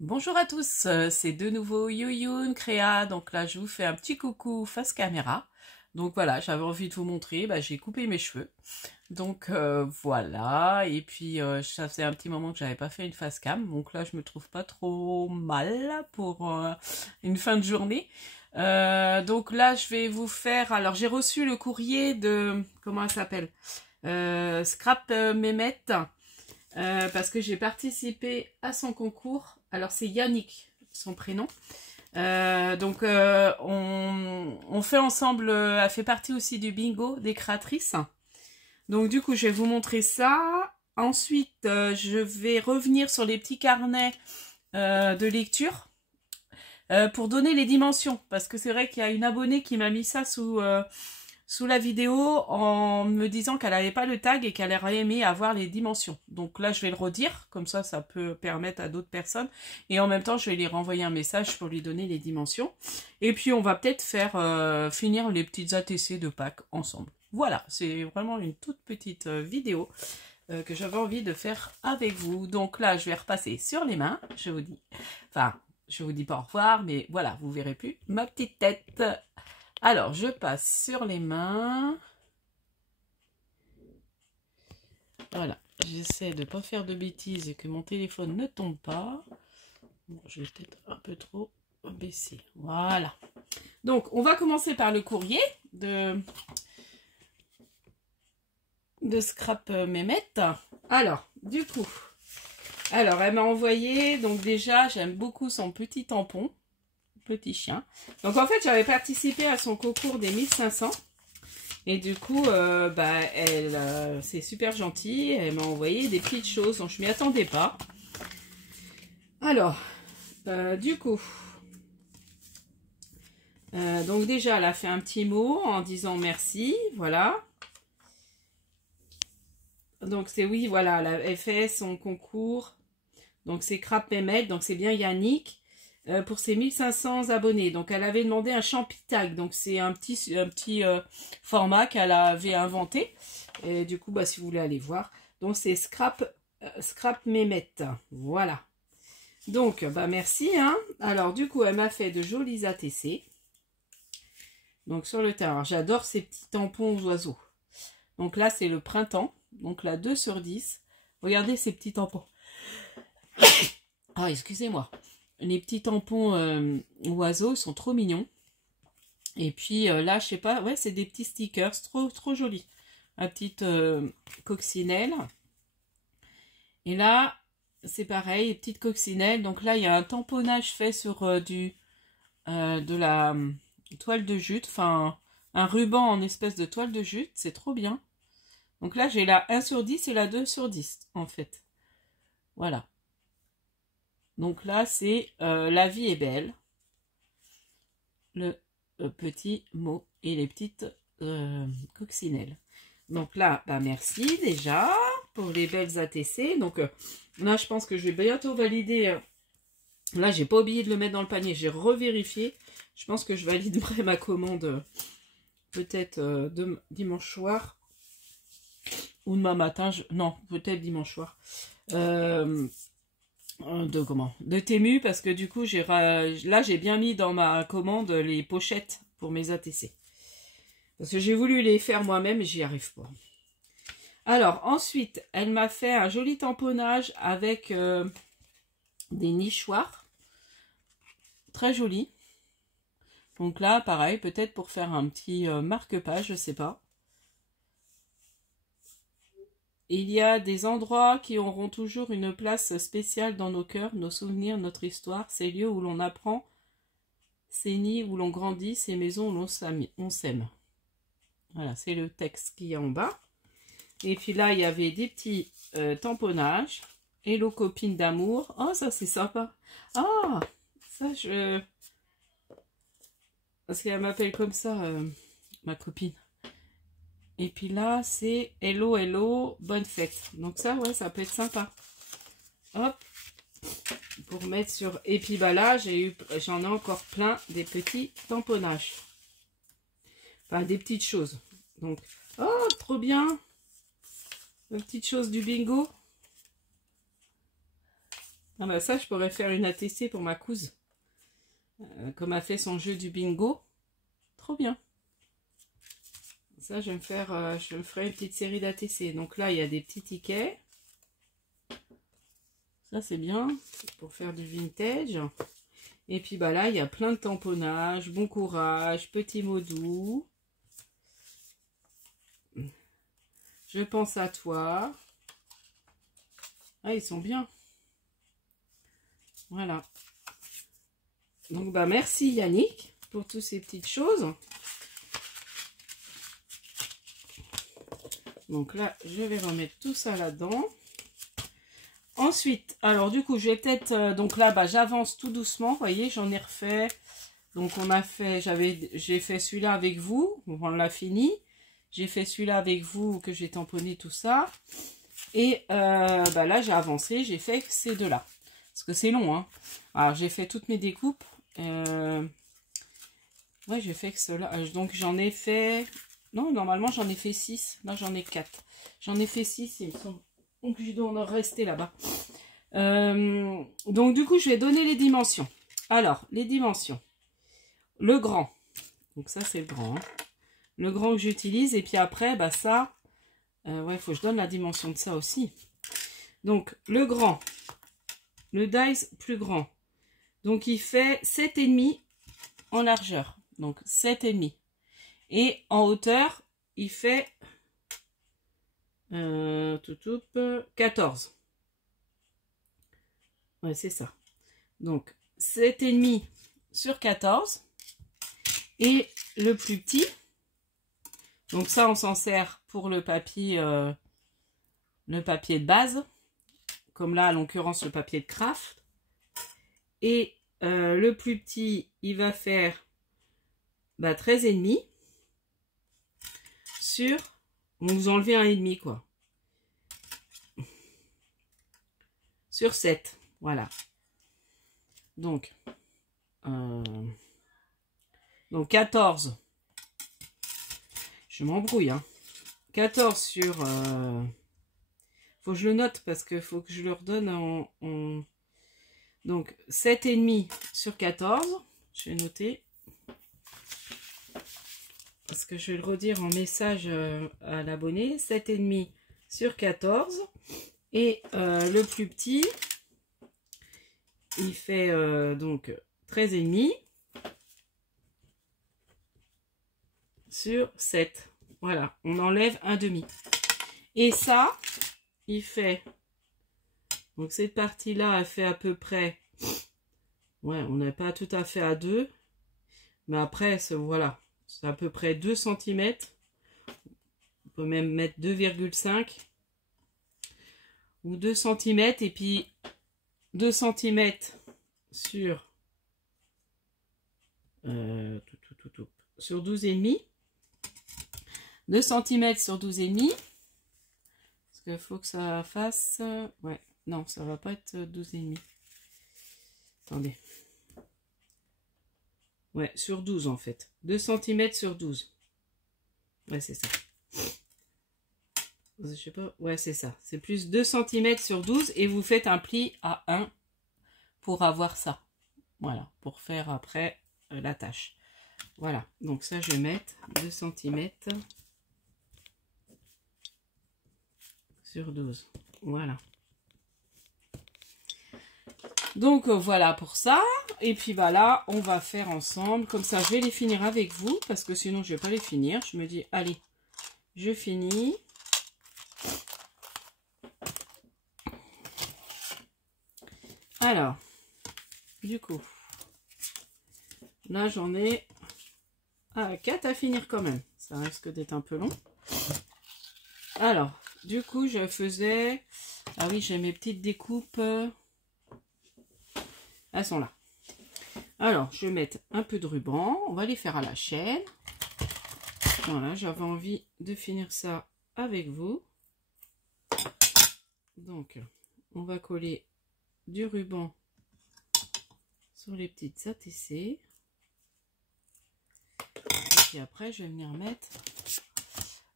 Bonjour à tous, c'est de nouveau Yoyoun Créa. Donc là, je vous fais un petit coucou face caméra. Donc voilà, j'avais envie de vous montrer, j'ai coupé mes cheveux. Donc voilà, et puis ça faisait un petit moment que j'avais pas fait une face cam. Donc là, je me trouve pas trop mal pour une fin de journée. Donc là, je vais vous faire... Alors, j'ai reçu le courrier de... Comment elle s'appelle Scrap Mehmet. Parce que j'ai participé à son concours. Alors c'est Yannick, son prénom. On fait ensemble, elle fait partie aussi du bingo des créatrices. Donc du coup, je vais vous montrer ça. Ensuite, je vais revenir sur les petits carnets de lecture pour donner les dimensions. Parce que c'est vrai qu'il y a une abonnée qui m'a mis ça sous la vidéo en me disant qu'elle n'avait pas le tag et qu'elle aurait aimé avoir les dimensions. Donc là, je vais le redire, comme ça peut permettre à d'autres personnes. Et en même temps, je vais lui renvoyer un message pour lui donner les dimensions. Et puis, on va peut-être faire finir les petites ATC de Pâques ensemble. Voilà, c'est vraiment une toute petite vidéo que j'avais envie de faire avec vous. Donc là, je vais repasser sur les mains, je vous dis. Enfin, je vous dis pas au revoir, mais voilà, vous verrez plus ma petite tête. Alors, je passe sur les mains. Voilà, j'essaie de ne pas faire de bêtises et que mon téléphone ne tombe pas. Bon, je vais peut-être un peu trop baisser. Voilà. Donc, on va commencer par le courrier de Scrap Mehmet. Alors, du coup, elle m'a envoyé, donc déjà, j'aime beaucoup son petit tampon. Petit chien. Donc en fait, j'avais participé à son concours des 1500 et du coup, c'est super gentil. Elle m'a envoyé des petites choses dont je m'y attendais pas. Alors, du coup, donc déjà, elle a fait un petit mot en disant merci, voilà. Donc c'est oui, voilà, elle fait son concours. Donc c'est Scrap Mehmet, donc c'est bien Yannick. Pour ses 1500 abonnés. Donc elle avait demandé un Champitag. Donc c'est un petit format qu'elle avait inventé. Et du coup, si vous voulez aller voir. Donc c'est Scrap Mehmet. Voilà. Donc, merci. Hein. Alors du coup, elle m'a fait de jolis ATC. Donc sur le terrain. J'adore ces petits tampons aux oiseaux. Donc là, c'est le printemps. Donc là, 2/10. Regardez ces petits tampons. Ah, excusez-moi. Les petits tampons oiseaux sont trop mignons. Et puis là, je sais pas, ouais, c'est des petits stickers, trop jolis. La petite coccinelle. Et là, c'est pareil, petite coccinelle. Donc là, il y a un tamponnage fait sur de la toile de jute. Enfin, un ruban en espèce de toile de jute. C'est trop bien. Donc là, j'ai la 1/10 et la 2/10, en fait. Voilà. Donc là, c'est La vie est belle. Le petit mot et les petites coccinelles. Donc là, merci déjà pour les belles ATC. Donc là, je pense que je vais bientôt valider. Là, j'ai pas oublié de le mettre dans le panier. J'ai revérifié. Je pense que je validerai ma commande peut-être dimanche soir ou demain matin. Non, peut-être dimanche soir. De Temu, parce que du coup là j'ai bien mis dans ma commande les pochettes pour mes ATC parce que j'ai voulu les faire moi-même et j'y arrive pas. Alors ensuite elle m'a fait un joli tamponnage avec des nichoirs très jolis. Donc là pareil, peut-être pour faire un petit marque-page, je sais pas. Il y a des endroits qui auront toujours une place spéciale dans nos cœurs, nos souvenirs, notre histoire, ces lieux où l'on apprend, ces nids où l'on grandit, ces maisons où on s'aime. Voilà, c'est le texte qui est en bas. Et puis là, il y avait des petits tamponnages. Hello copine d'amour. Oh, ça c'est sympa. Ah, ça je... Parce qu'elle m'appelle comme ça, ma copine. Et puis là, c'est hello, hello, bonne fête. Donc ça, ouais, ça peut être sympa. Hop. Pour mettre sur... Et puis là, j'en ai encore plein des petits tamponnages. Enfin, des petites choses. Donc, oh, trop bien. Une petite chose du bingo. Ah bah ça, je pourrais faire une ATC pour ma cousine. Comme a fait son jeu du bingo. Trop bien. Ça, je vais me ferai une petite série d'ATC. Donc là, il y a des petits tickets. Ça, c'est bien pour faire du vintage. Et puis bah là, il y a plein de tamponnages. Bon courage, petits mots doux. Je pense à toi. Ah, ils sont bien. Voilà. Donc bah merci Yannick pour toutes ces petites choses. Donc là, je vais remettre tout ça là-dedans. Ensuite, alors du coup, je vais peut-être... donc là, bah, j'avance tout doucement. Vous voyez, j'en ai refait. Donc on a fait... J'ai fait celui-là avec vous. On l'a fini. J'ai fait celui-là avec vous que j'ai tamponné tout ça. Et bah là, j'ai avancé. J'ai fait ces deux-là. Parce que c'est long, hein. Alors, j'ai fait toutes mes découpes. Ouais, j'ai fait que cela. Donc j'en ai fait... Non, normalement, j'en ai fait 6. Là, j'en ai 4. J'en ai fait 6, il me semble. Donc, je dois en rester là-bas. Donc, du coup, je vais donner les dimensions. Alors, les dimensions. Le grand. Donc, ça, c'est le grand. Hein. Le grand que j'utilise. Et puis après, bah ça... ouais, il faut que je donne la dimension de ça aussi. Donc, le grand. Le dies plus grand. Donc, il fait 7,5 en largeur. Donc, 7,5. Et en hauteur, il fait 14. Ouais, c'est ça. Donc, 7,5 sur 14. Et le plus petit, donc ça, on s'en sert pour le papier de base. Comme là, en l'occurrence, le papier de craft. Et le plus petit, il va faire 13,5 sur... Donc, vous enlevez 1,5, quoi. Sur 7. Voilà. Donc 14. Je m'embrouille, hein. 14 sur... faut que je le note parce que faut que je le redonne en... Donc, 7,5 sur 14. Je vais noter. Parce que je vais le redire en message à l'abonné. 7,5 sur 14. Et le plus petit, il fait donc 13,5 sur 7. Voilà, on enlève un demi. Et ça, il fait... Donc cette partie-là, elle fait à peu près... Ouais, on n'est pas tout à fait à 2. Mais après, voilà, c'est à peu près 2 cm. On peut même mettre 2,5 ou 2 cm. Et puis 2 cm sur... sur 12,5. 2 cm sur 12,5. Parce qu'il faut que ça fasse... Ouais, non, ça va pas être 12,5. Attendez. Ouais, sur 12 en fait. 2 cm sur 12. Ouais, c'est ça. Je sais pas. Ouais, c'est ça. C'est plus 2 cm sur 12 et vous faites un pli à 1 pour avoir ça. Voilà, pour faire après la tâche. Voilà, donc ça je vais mettre 2 cm sur 12. Voilà. Donc voilà pour ça. Et puis bah là, on va faire ensemble. Comme ça, je vais les finir avec vous. Parce que sinon, je vais pas les finir. Je me dis, allez, je finis. Alors, du coup, là, j'en ai 4 à finir quand même. Ça risque d'être un peu long. Alors, du coup, je faisais... Ah oui, j'ai mes petites découpes. Elles sont là. Alors, je vais mettre un peu de ruban. On va les faire à la chaîne. Voilà, j'avais envie de finir ça avec vous. Donc, on va coller du ruban sur les petites ATC. Et puis après, je vais venir mettre...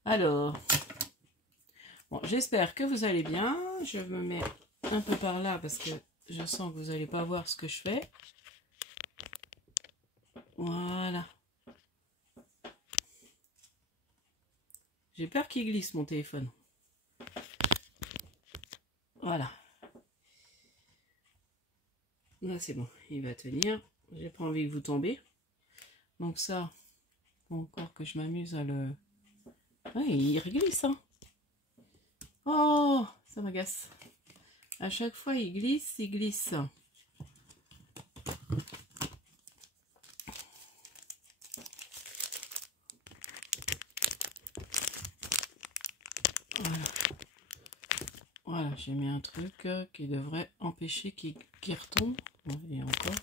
Alors, bon, j'espère que vous allez bien. Je me mets un peu par là parce que je sens que vous n'allez pas voir ce que je fais. Voilà. J'ai peur qu'il glisse mon téléphone. Voilà. Là c'est bon, il va tenir. J'ai pas envie que vous tombez. Donc ça, faut encore que je m'amuse à le... Ouais, il glisse, hein. Oh, ça m'agace. À chaque fois, il glisse, il glisse. Voilà. Voilà, j'ai mis un truc qui devrait empêcher qu'il retombe. Bon, et encore.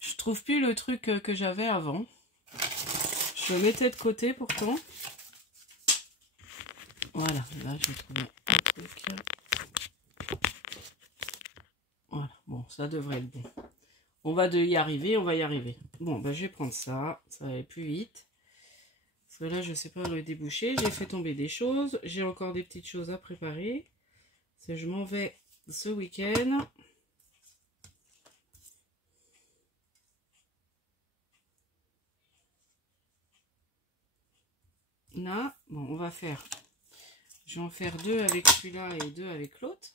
Je trouve plus le truc que j'avais avant. Je le mettais de côté pourtant. Voilà, là j'ai trouvé un truc. Voilà, bon, ça devrait être bon. On va y arriver, on va y arriver. Bon, bah, je vais prendre ça, ça va aller plus vite. Parce que là, je sais pas où le déboucher. J'ai fait tomber des choses. J'ai encore des petites choses à préparer. Parce que je m'en vais ce week-end. Là, bon, on va faire... Je vais en faire 2 avec celui-là et 2 avec l'autre.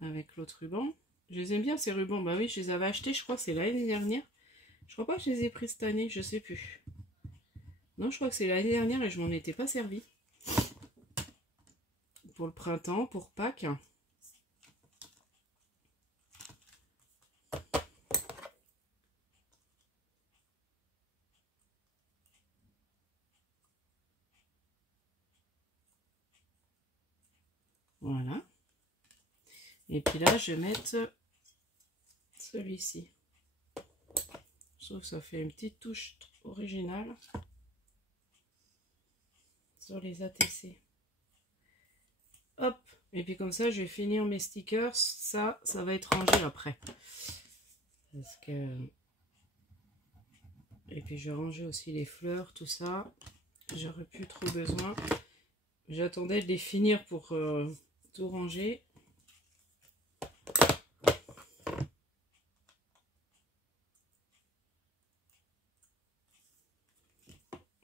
Avec l'autre ruban. Je les aime bien ces rubans. Bah oui, je les avais achetés, je crois que c'est l'année dernière. Je crois pas que je les ai pris cette année, je sais plus. Non, je crois que c'est l'année dernière et je m'en étais pas servi. Pour le printemps, pour Pâques. Voilà. Et puis là, je vais mettre celui-ci. Je trouve que ça fait une petite touche originale sur les ATC. Hop. Et puis comme ça, je vais finir mes stickers. Ça va être rangé après. Parce que... Et puis je vais ranger aussi les fleurs, tout ça. J'aurais plus trop besoin. J'attendais de les finir pour tout ranger.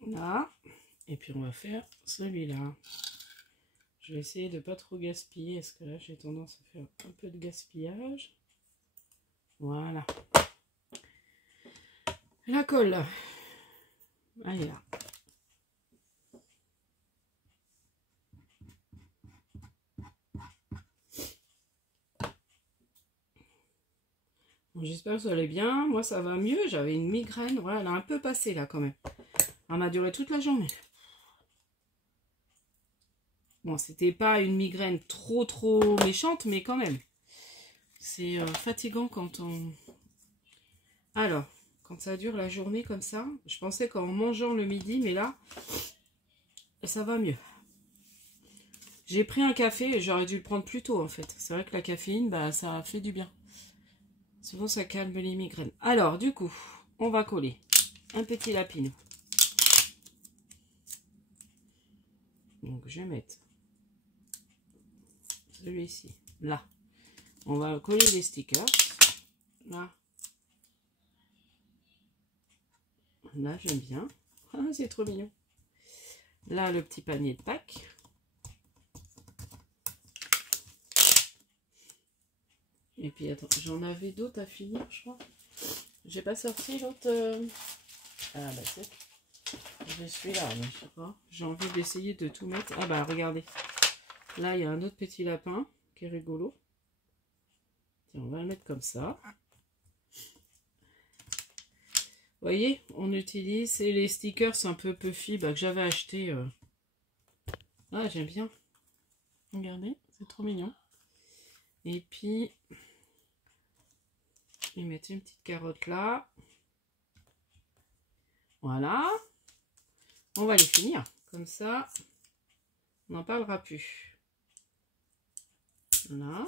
Là. Et puis on va faire celui-là. Je vais essayer de pas trop gaspiller. Parce que là j'ai tendance à faire un peu de gaspillage. Voilà. La colle. Allez là. Bon, j'espère que ça allait bien. Moi ça va mieux. J'avais une migraine. Voilà, elle a un peu passé là quand même. Elle m'a duré toute la journée. Bon, c'était pas une migraine trop méchante, mais quand même. C'est fatigant quand on... Alors, quand ça dure la journée comme ça, je pensais qu'en mangeant le midi, mais là, ça va mieux. J'ai pris un café et j'aurais dû le prendre plus tôt en fait. C'est vrai que la caféine, bah, ça fait du bien. Souvent, ça calme les migraines. Alors, du coup, on va coller un petit lapinou. Donc, je vais mettre celui-ci, là. On va coller les stickers. Là. Là, j'aime bien. Ah, c'est trop mignon. Là, le petit panier de Pâques. Et puis, attends, j'en avais d'autres à finir, je crois. J'ai pas sorti l'autre... Ah, bah c'est... Je suis là, mais je sais pas. J'ai envie d'essayer de tout mettre. Ah, bah, regardez. Là, il y a un autre petit lapin qui est rigolo. Tiens, on va le mettre comme ça. Vous voyez, on utilise les stickers un peu puffy bah, que j'avais acheté. Ah, j'aime bien. Regardez, c'est trop mignon. Et puis, je vais mettre une petite carotte là. Voilà. On va les finir. Comme ça, on n'en parlera plus. Là.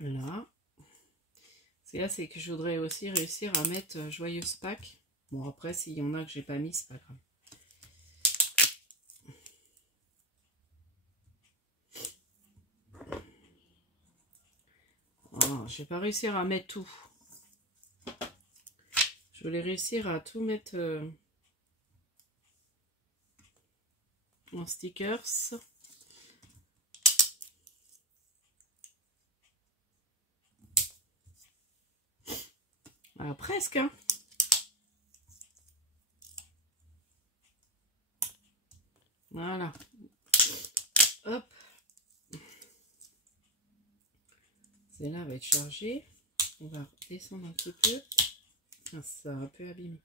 Là. C'est là, c'est que je voudrais aussi réussir à mettre Joyeuse Pâques. Bon, après, s'il y en a que j'ai pas mis, c'est pas grave. Oh, je vais pas réussir à mettre tout. Je voulais réussir à tout mettre en stickers. Ah, presque, hein. Voilà. Hop. Celle-là va être chargée. On va descendre un petit peu. Ah, ça a un peu abîmé.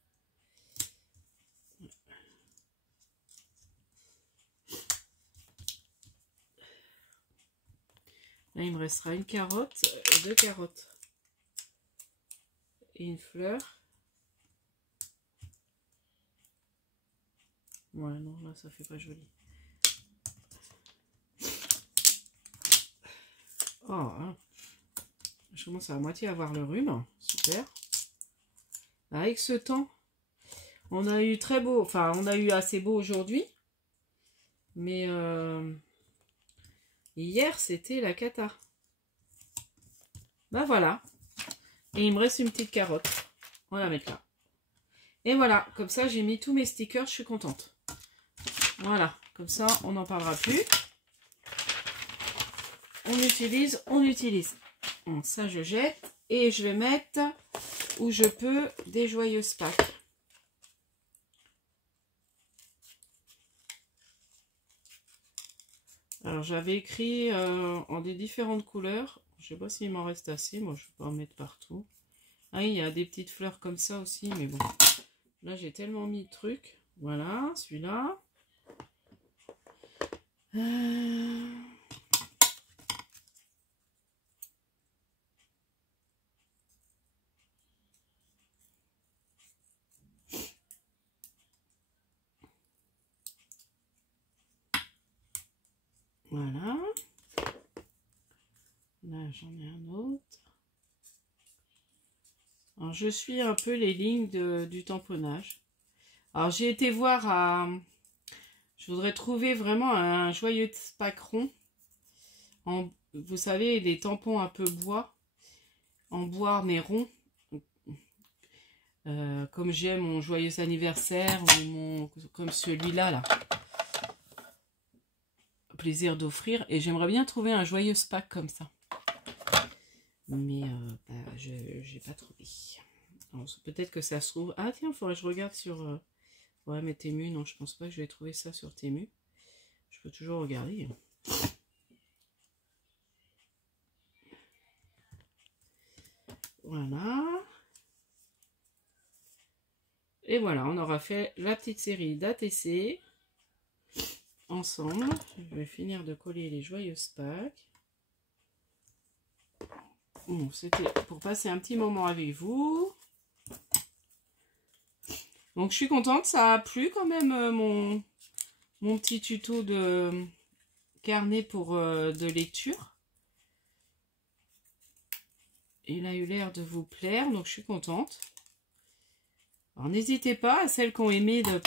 Là, il me restera une carotte, deux carottes et une fleur. Ouais, non, là, ça fait pas joli. Oh, hein. Je commence à moitié avoir le rhume. Super. Avec ce temps, on a eu très beau, enfin, on a eu assez beau aujourd'hui. Mais hier, c'était la cata. Ben voilà. Et il me reste une petite carotte. On va la mettre là. Et voilà, comme ça, j'ai mis tous mes stickers, je suis contente. Voilà, comme ça, on n'en parlera plus. On utilise, on utilise. Bon, ça, je jette. Et je vais mettre où je peux des Joyeuses Pâques. Alors, j'avais écrit en des différentes couleurs. Je sais pas s'il m'en reste assez. Moi, je vais pas en mettre partout. Ah, il y a des petites fleurs comme ça aussi. Mais bon, là, j'ai tellement mis de trucs. Voilà, celui-là. Voilà. Là, j'en ai un autre. Alors, je suis un peu les lignes du tamponnage. Alors, j'ai été voir à... Je voudrais trouver vraiment un joyeux Pâques rond. Vous savez, les tampons un peu bois. En bois, mais rond. Comme j'aime mon joyeux anniversaire. Ou comme celui-là, là. Plaisir d'offrir. Et j'aimerais bien trouver un joyeux Pâques comme ça. Mais je n'ai pas trouvé. Peut-être que ça se trouve... Ah tiens, il faudrait que je regarde sur... Ouais, mais Temu, non, je pense pas que je vais trouver ça sur Temu. Je peux toujours regarder. Voilà. Et voilà, on aura fait la petite série d'ATC. Ensemble. Je vais finir de coller les Joyeuses Pâques. Bon, c'était pour passer un petit moment avec vous. Donc, je suis contente. Ça a plu quand même, mon petit tuto de carnet pour de lecture. Il a eu l'air de vous plaire, donc je suis contente. Alors, n'hésitez pas, à celles qui ont aimé, de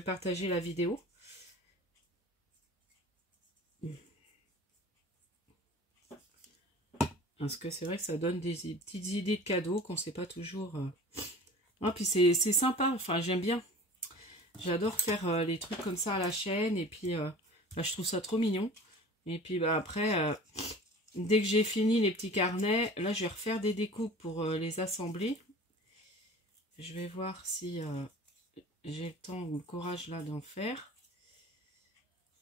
partager la vidéo. Parce que c'est vrai que ça donne des petites idées de cadeaux qu'on ne sait pas toujours. Ah, puis c'est sympa, enfin j'aime bien. J'adore faire les trucs comme ça à la chaîne. Et puis je trouve ça trop mignon. Et puis après, dès que j'ai fini les petits carnets, là je vais refaire des découpes pour les assembler. Je vais voir si j'ai le temps ou le courage là d'en faire.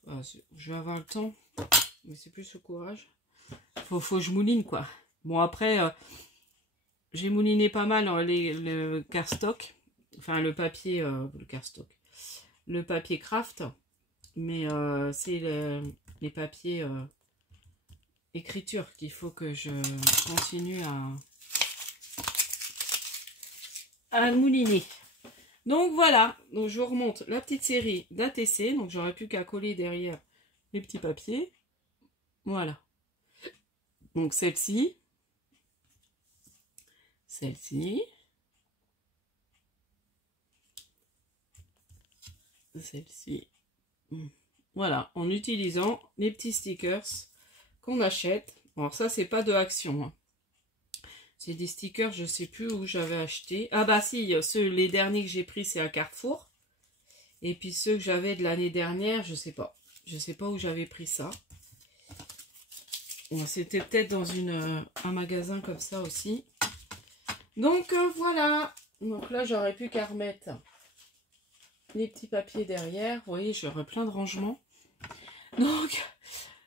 Je vais avoir le temps, mais c'est plus le courage. Faut que je mouline quoi. Bon après, j'ai mouliné pas mal le cardstock. Enfin le papier, le cardstock. Le papier craft. Mais c'est les papiers écriture qu'il faut que je continue à mouliner. Donc voilà, donc je vous remonte la petite série d'ATC. Donc j'aurais plus qu'à coller derrière les petits papiers. Voilà. Donc celle-ci. celle-ci, celle-ci. Voilà, en utilisant les petits stickers qu'on achète. Alors ça, c'est pas de Action, hein. C'est des stickers, je sais plus où j'avais acheté. Ah bah si, les derniers que j'ai pris, c'est à Carrefour. Et puis ceux que j'avais de l'année dernière, je sais pas. Je sais pas où j'avais pris ça. Bon, c'était peut-être dans un magasin comme ça aussi. Donc voilà. Donc là, j'aurais plus qu'à remettre les petits papiers derrière. Vous voyez, j'aurais plein de rangements. Donc,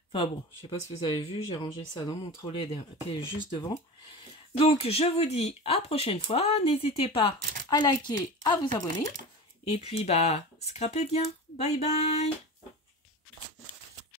enfin bon, je sais pas si vous avez vu, j'ai rangé ça dans mon trolley qui est juste devant. Donc, je vous dis à la prochaine fois. N'hésitez pas à liker, à vous abonner. Et puis, bah, scrapez bien. Bye bye.